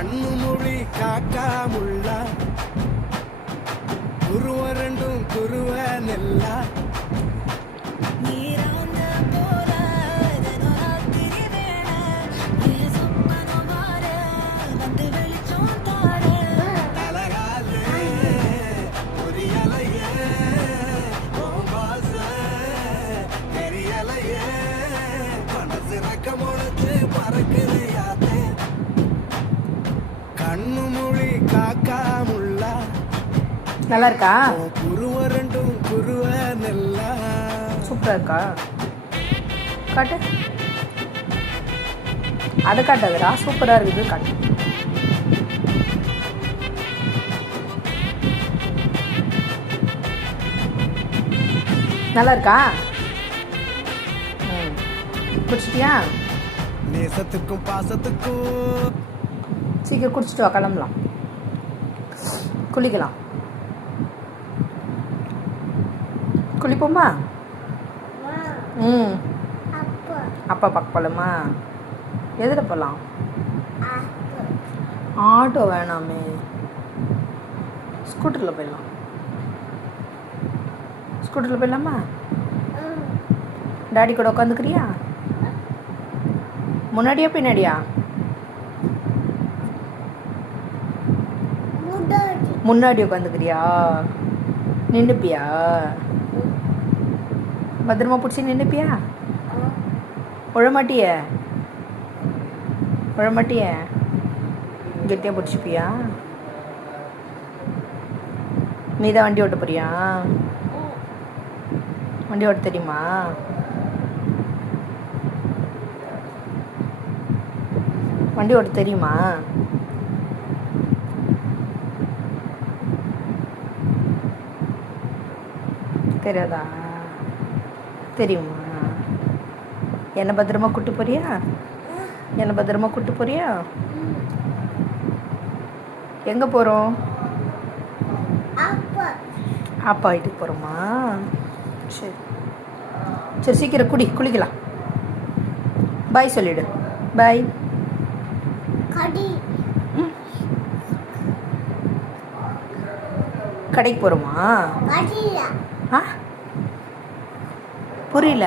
கண்ணு மொழி காக்காமுள்ள குருவ ரெண்டும் குருவ நெல்லா கண்ணு மொழி காக்காமுள்ள நல்லா இருக்கா? குருவ ரெண்டும் குருவ நெல்லா. சூப்பரா இருக்கா? காட்டு. அதை காட்டாதடா, சூப்பரா இருக்குது காட்டு. நல்லா இருக்கா? குடிச்சிட்டியா? நேசத்துக்கும் பாசத்துக்கும் சீக்கிரம் குடிச்சிட்டு வா, கிளம்பலாம், குளிக்கலாம். குளிப்போமா? அப்பா பார்க்க போகலாமா? எதில் போகலாம்? ஆட்டோ வேணாமே, ஸ்கூட்டரில் போயிடலாம். ஸ்கூட்டரில் போயிடலாமா? டாடி கூட உட்காந்துக்கிறியா? முன்னாடியா பின்னாடியா? முன்னாடி உட்காந்துக்கிறியா? நின்றுப்பியா? பத்திரமா பிடிச்சி நின்றுப்பியா? உழமாட்டிய உழமாட்டிய கெட்டியாக பிடிச்சிப்பியா? நீ தான் வண்டி ஓட்ட போறியா? வண்டி ஓட்ட தெரியுமா? வண்டி ஓட்ட தெரியுமா? தெரியாதா? தெரியுமா? என்ன பத்திரமா கூட்டு போறியா? என்ன பத்திரமா கூட்டு போறியா? எங்கே போகிறோம்? அப்பா வீட்டுக்கு போகிறோமா? சரி சரி, சீக்கிரம் குளிக்கலாம். பாய் சொல்லிவிடு. பாய். கடைக்கு போகிறோமா? ஆ, புரியல.